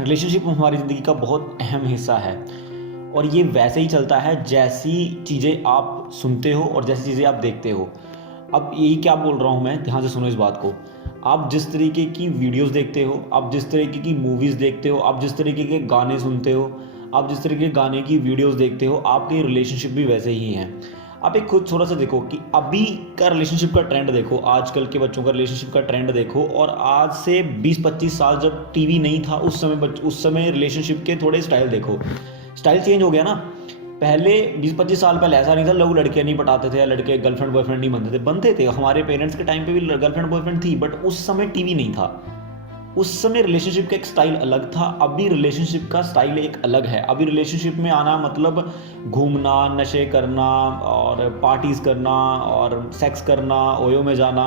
Relationship हमारी ज़िंदगी का बहुत अहम हिस्सा है और ये वैसे ही चलता है जैसी चीज़ें आप सुनते हो और जैसी चीज़ें आप देखते हो। अब यही क्या बोल रहा हूँ मैं, ध्यान से सुनो इस बात को। आप जिस तरीके की वीडियोस देखते हो, आप जिस तरीके की मूवीज़ देखते हो, आप जिस तरीके के गाने सुनते हो, आप जिस तरीके के गाने की वीडियोस देखते हो, आपके रिलेशनशिप भी वैसे ही हैं। आप एक खुद थोड़ा सा देखो कि अभी का रिलेशनशिप का ट्रेंड देखो, आजकल के बच्चों का रिलेशनशिप का ट्रेंड देखो, और आज से 20-25 साल जब टीवी नहीं था उस समय रिलेशनशिप के थोड़े स्टाइल देखो। स्टाइल चेंज हो गया ना। पहले 20-25 साल पहले ऐसा नहीं था, लोग लड़कियां नहीं पटाते थे या लड़के गर्लफ्रेंड बॉयफ्रेंड नहीं बनते थे। हमारे पेरेंट्स के टाइम पे भी गर्लफ्रेंड बॉयफ्रेंड थी, बट उस समय टीवी नहीं था। उस समय रिलेशनशिप का एक स्टाइल अलग था, अभी रिलेशनशिप का स्टाइल एक अलग है। अभी रिलेशनशिप में आना मतलब घूमना, नशे करना और पार्टीज करना और सेक्स करना, ओयो में जाना,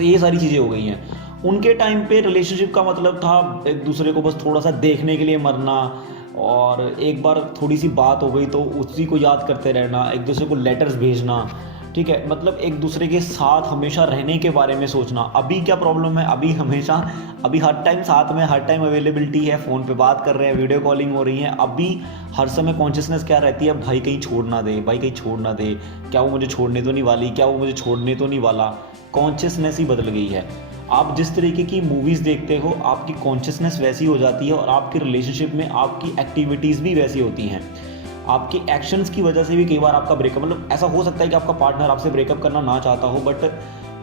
ये सारी चीज़ें हो गई हैं। उनके टाइम पे रिलेशनशिप का मतलब था एक दूसरे को बस थोड़ा सा देखने के लिए मरना, और एक बार थोड़ी सी बात हो गई तो उसी को याद करते रहना, एक दूसरे को लेटर्स भेजना, ठीक है, मतलब एक दूसरे के साथ हमेशा रहने के बारे में सोचना। अभी क्या प्रॉब्लम है, अभी हर टाइम साथ में, हर टाइम अवेलेबिलिटी है, फ़ोन पे बात कर रहे हैं, वीडियो कॉलिंग हो रही है। अभी हर समय कॉन्शियसनेस क्या रहती है, भाई कहीं छोड़ ना दे, भाई कहीं छोड़ ना दे, क्या वो मुझे छोड़ने तो नहीं वाली, क्या वो मुझे छोड़ने तो नहीं वाला। कॉन्शियसनेस ही बदल गई है। आप जिस तरीके की मूवीज़ देखते हो, आपकी कॉन्शियसनेस वैसी हो जाती है और आपके रिलेशनशिप में आपकी एक्टिविटीज़ भी वैसी होती हैं। आपके एक्शंस की वजह से भी कई बार आपका ब्रेकअप, मतलब ऐसा हो सकता है कि आपका पार्टनर आपसे ब्रेकअप करना ना चाहता हो, but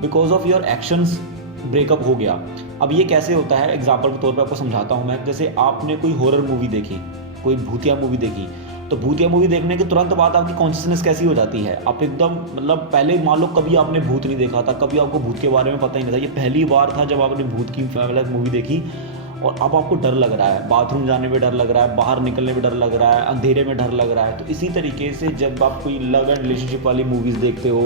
because of your actions breakup हो गया। अब ये कैसे होता है, एग्जाम्पल के तौर पे आपको समझाता हूँ मैं। जैसे आपने कोई हॉरर मूवी देखी, कोई भूतिया मूवी देखी, तो भूतिया मूवी देखने के तुरंत बाद आपकी कॉन्शियसनेस कैसी हो जाती है, आप एकदम, मतलब पहले मान लो कभी आपने भूत नहीं देखा था, कभी आपको भूत के बारे में पता ही नहीं था, ये पहली बार था जब आपने भूत की मूवी देखी, और अब आपको डर लग रहा है, बाथरूम जाने में डर लग रहा है, बाहर निकलने में डर लग रहा है, अंधेरे में डर लग रहा है। तो इसी तरीके से जब आप कोई लव एंड रिलेशनशिप वाली मूवीज़ देखते हो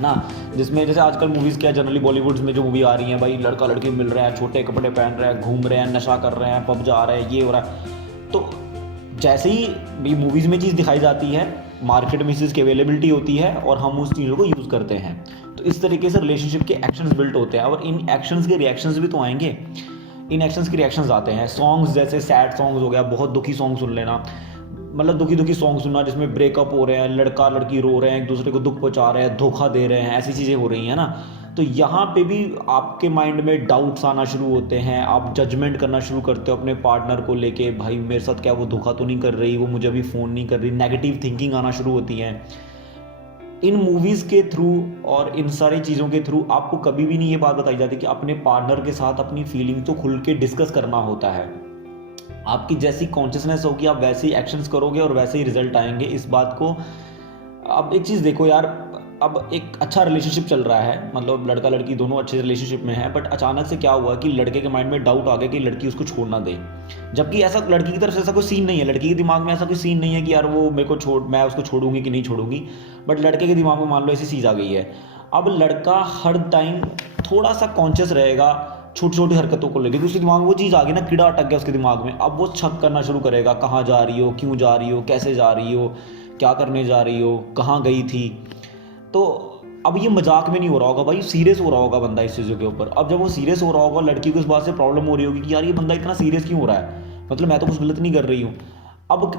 ना, जिसमें जैसे आजकल मूवीज़ क्या जनरली बॉलीवुड में जो मूवी आ रही हैं, भाई लड़का लड़की मिल रहे हैं, छोटे कपड़े पहन रहे हैं, घूम रहे हैं, नशा कर रहे हैं, पब जा रहे हैं, ये हो रहा है। तो जैसे ही मूवीज़ में चीज़ दिखाई जाती है, मार्केट में इस चीज़ की अवेलेबिलिटी होती है और हम उस चीज़ों को यूज़ करते हैं। तो इस तरीके से रिलेशनशिप के एक्शंस बिल्ट होते हैं, और इन एक्शंस के रिएक्शंस भी तो आएंगे। इन एक्शंस के रिएक्शंस आते हैं। सॉन्ग्स जैसे सैड सॉन्ग्स हो गया, बहुत दुखी सॉन्ग सुन लेना, मतलब दुखी दुखी सॉन्ग सुनना जिसमें ब्रेकअप हो रहे हैं, लड़का लड़की रो रहे हैं, एक दूसरे को दुख पहुंचा रहे हैं, धोखा दे रहे हैं, ऐसी चीज़ें हो रही हैं ना। तो यहाँ पे भी आपके माइंड में डाउट्स आना शुरू होते हैं, आप जजमेंट करना शुरू करते हो अपने पार्टनर को लेके, भाई मेरे साथ क्या वो धोखा तो नहीं कर रही, वो मुझे अभी फ़ोन नहीं कर रही, नेगेटिव थिंकिंग आना शुरू होती है। इन मूवीज़ के थ्रू और इन सारी चीज़ों के थ्रू आपको कभी भी नहीं ये बात बताई जाती कि अपने पार्टनर के साथ अपनी फीलिंग तो खुल के डिस्कस करना होता है। आपकी जैसी कॉन्शियसनेस होगी, आप वैसे ही एक्शंस करोगे और वैसे ही रिजल्ट आएंगे। इस बात को, अब एक चीज़ देखो यार, अब एक अच्छा रिलेशनशिप चल रहा है, मतलब लड़का लड़की दोनों अच्छे रिलेशनशिप में है, बट अचानक से क्या हुआ कि लड़के के माइंड में डाउट आ गया कि लड़की उसको छोड़ ना दे। जबकि ऐसा लड़की की तरफ से ऐसा कोई सीन नहीं है, लड़की के दिमाग में ऐसा कोई सीन नहीं है कि यार वो मेरे को मैं उसको छोड़ूंगी कि नहीं छोड़ूंगी, बट लड़के के दिमाग में मान लो ऐसी चीज़ आ गई है। अब लड़का हर टाइम थोड़ा सा कॉन्शियस रहेगा छोटी छोटी हरकतों को लेकर, उसके दिमाग में वो चीज़ आ गई ना, कीड़ा अटक गया उसके दिमाग में। अब वो शक करना शुरू करेगा, कहाँ जा रही हो, क्यों जा रही हो, कैसे जा रही हो, क्या करने जा रही हो, कहाँ गई थी। तो अब ये मजाक में नहीं हो रहा होगा भाई, सीरियस हो रहा होगा बंदा इस चीज़ों के ऊपर। अब जब वो सीरियस हो रहा होगा, लड़की को इस बात से प्रॉब्लम हो रही होगी कि यार ये बंदा इतना सीरियस क्यों हो रहा है, मतलब मैं तो कुछ गलत नहीं कर रही हूँ। अब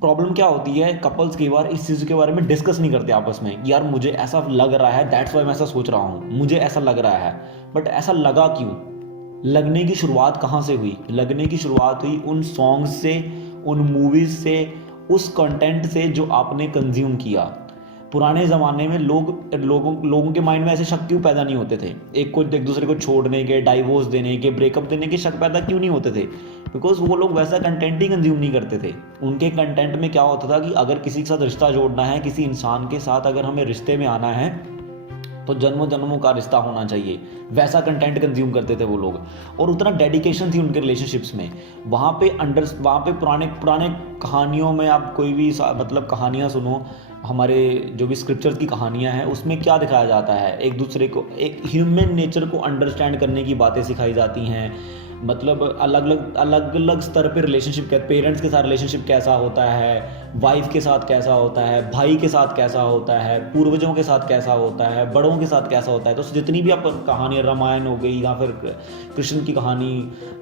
प्रॉब्लम क्या होती है, कपल्स कई बार इस चीज़ के बारे में डिस्कस नहीं करते आपस में, यार मुझे ऐसा लग रहा है, दैट्स वाई मैं ऐसा सोच रहा हूँ, मुझे ऐसा लग रहा है। बट ऐसा लगा क्यों, लगने की शुरुआत कहाँ से हुई, लगने की शुरुआत हुई उन सॉन्ग्स से, उन मूवीज़ से, उस कंटेंट से जो आपने कंज्यूम किया। पुराने ज़माने में लोगों के माइंड में ऐसे शक क्यों पैदा नहीं होते थे, एक दूसरे को छोड़ने के, डाइवोर्स देने के, ब्रेकअप देने के शक पैदा क्यों नहीं होते थे? बिकॉज वो लोग वैसा कंटेंट ही कंज्यूम नहीं करते थे। उनके कंटेंट में क्या होता था कि अगर किसी के साथ रिश्ता जोड़ना है, किसी इंसान के साथ अगर हमें रिश्ते में आना है, तो जन्मों जन्मों का रिश्ता होना चाहिए, वैसा कंटेंट कंज्यूम करते थे वो लोग। और उतना डेडिकेशन थी उनके रिलेशनशिप्स में। वहाँ पे पुराने पुराने कहानियों में आप कोई भी मतलब कहानियाँ सुनो, हमारे जो भी स्क्रिप्चर्स की कहानियाँ हैं, उसमें क्या दिखाया जाता है, एक दूसरे को, एक ह्यूमन नेचर को अंडरस्टैंड करने की बातें सिखाई जाती हैं। मतलब अलग अलग स्तर पे रिलेशनशिप, पेरेंट्स के साथ रिलेशनशिप कैसा होता है, वाइफ के साथ कैसा होता है, भाई के साथ कैसा होता है, पूर्वजों के साथ कैसा होता है, बड़ों के साथ कैसा होता है। तो जितनी भी आप कहानी, रामायण हो गई या फिर कृष्ण की कहानी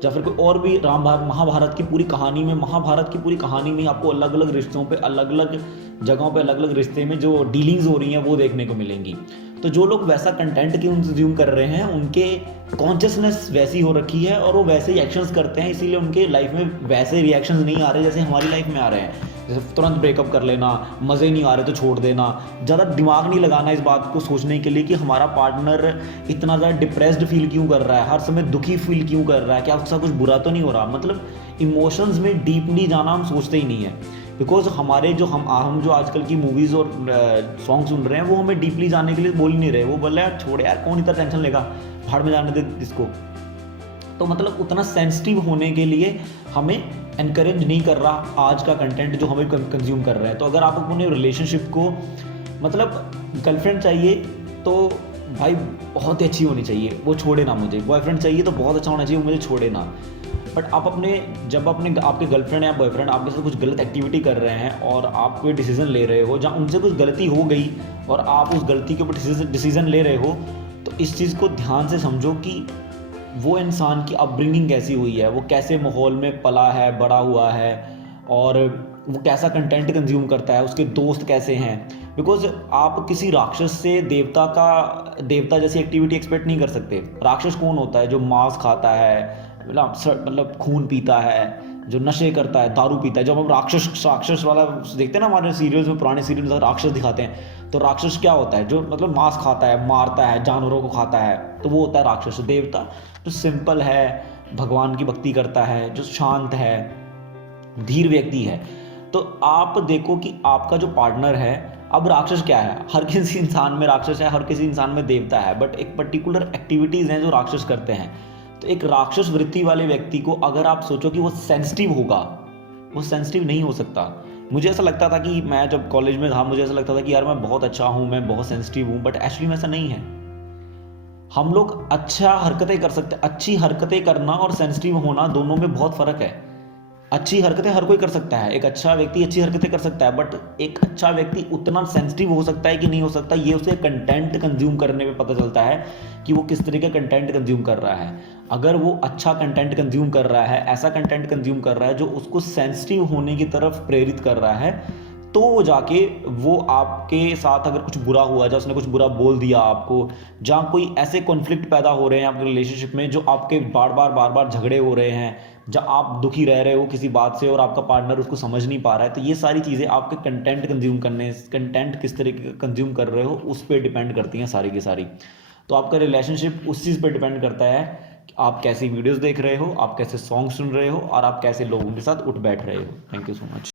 या फिर कोई और भी, महाभारत की पूरी कहानी में, महाभारत की पूरी कहानी में आपको अलग अलग रिश्तों पे, अलग अलग जगहों पे, अलग अलग रिश्ते में जो डीलिंग्स हो रही हैं वो देखने को मिलेंगी। तो जो लोग वैसा कंटेंट कंज्यूम कर रहे हैं उनके कॉन्शियसनेस वैसी हो रखी है और वो वैसे ही एक्शंस करते हैं, इसीलिए उनके लाइफ में वैसे रिएक्शंस नहीं आ रहे जैसे हमारी लाइफ में आ रहे हैं। जैसे तुरंत ब्रेकअप कर लेना, मज़े नहीं आ रहे तो छोड़ देना, ज़्यादा दिमाग नहीं लगाना इस बात को सोचने के लिए कि हमारा पार्टनर इतना ज़्यादा डिप्रेस्ड फील क्यों कर रहा है, हर समय दुखी फील क्यों कर रहा है, क्या उसका कुछ बुरा तो नहीं हो रहा। मतलब इमोशंस में डीपली जाना हम सोचते ही नहीं है, बिकॉज हमारे जो हम जो आजकल की मूवीज़ और सॉन्ग सुन रहे हैं वो हमें डीपली जाने के लिए बोल ही नहीं रहे। वो बोल रहे यार छोड़ यार, कौन इतना टेंशन लेगा, भाड़ में जाने दे इसको। तो मतलब उतना सेंसिटिव होने के लिए हमें एनकरेज नहीं कर रहा आज का कंटेंट जो हमें कंज्यूम कर रहे हैं। तो अगर आप अपने रिलेशनशिप को, मतलब गर्लफ्रेंड चाहिए तो भाई बहुत ही अच्छी होनी चाहिए, वो छोड़े ना मुझे, बॉयफ्रेंड चाहिए तो बहुत अच्छा होना चाहिए, वो मुझे छोड़े ना। बट आप आपके गर्लफ्रेंड या बॉयफ्रेंड आपके साथ कुछ गलत एक्टिविटी कर रहे हैं और आप कोई डिसीजन ले रहे हो जहाँ उनसे कुछ गलती हो गई और आप उस गलती के ऊपर डिसीजन ले रहे हो, तो इस चीज़ को ध्यान से समझो कि वो इंसान की अपब्रिंगिंग कैसी हुई है, वो कैसे माहौल में पला है, बड़ा हुआ है, और वो कैसा कंटेंट कंज्यूम करता है, उसके दोस्त कैसे हैं। बिकॉज आप किसी राक्षस से देवता जैसी एक्टिविटी एक्सपेक्ट नहीं कर सकते। राक्षस कौन होता है? जो मांस खाता है, मतलब खून पीता है, जो नशे करता है, दारू पीता है। जब हम राक्षस वाला देखते हैं ना, हमारे सीरियल्स में, पुराने सीरियल में राक्षस दिखाते हैं, तो राक्षस क्या होता है? जो मतलब मांस खाता है, मारता है, जानवरों को खाता है, तो वो होता है राक्षस। देवता जो सिंपल है, भगवान की भक्ति करता है, जो शांत है, धीर व्यक्ति है। तो आप देखो कि आपका जो पार्टनर है, अब राक्षस क्या है? हर किसी इंसान में राक्षस है, हर किसी इंसान में देवता है, बट एक पर्टिकुलर एक्टिविटीज़ हैं जो राक्षस करते हैं। तो एक राक्षस वृत्ति वाले व्यक्ति को अगर आप सोचो कि वो सेंसिटिव होगा, वो सेंसिटिव नहीं हो सकता। मुझे ऐसा लगता था कि मैं जब कॉलेज में था, मुझे ऐसा लगता था कि यार मैं बहुत अच्छा हूँ, मैं बहुत सेंसिटिव हूँ, बट एक्चुअली में ऐसा नहीं है। हम लोग अच्छा हरकतें कर सकते हैं। अच्छी हरकतें करना और सेंसिटिव होना दोनों में बहुत फ़र्क है। अच्छी हरकतें हर कोई कर सकता है, एक अच्छा व्यक्ति अच्छी हरकतें कर सकता है, बट एक अच्छा व्यक्ति उतना सेंसिटिव हो सकता है कि नहीं हो सकता, ये उसे कंटेंट कंज्यूम करने में पता चलता है कि वो किस तरीके का कंटेंट कंज्यूम कर रहा है। अगर वो अच्छा कंटेंट कंज्यूम कर रहा है, ऐसा कंटेंट कंज्यूम कर रहा है जो उसको सेंसिटिव होने की तरफ प्रेरित कर रहा है, तो जाके वो आपके साथ अगर कुछ बुरा हुआ, जहाँ उसने कुछ बुरा बोल दिया आपको, जहाँ कोई ऐसे कॉन्फ्लिक्ट पैदा हो रहे हैं आपके रिलेशनशिप में, जो आपके बार बार झगड़े हो रहे हैं, जहाँ आप दुखी रह रहे हो किसी बात से और आपका पार्टनर उसको समझ नहीं पा रहा है, तो ये सारी चीज़ें आपके कंटेंट किस तरीके का कंज्यूम कर रहे हो उस पर डिपेंड करती हैं सारी की सारी। तो आपका रिलेशनशिप उस चीज़ पर डिपेंड करता है कि आप कैसी वीडियोज़ देख रहे हो, आप कैसे सॉन्ग सुन रहे हो और आप कैसे लोगों के साथ उठ बैठ रहे हो। Thank you so much.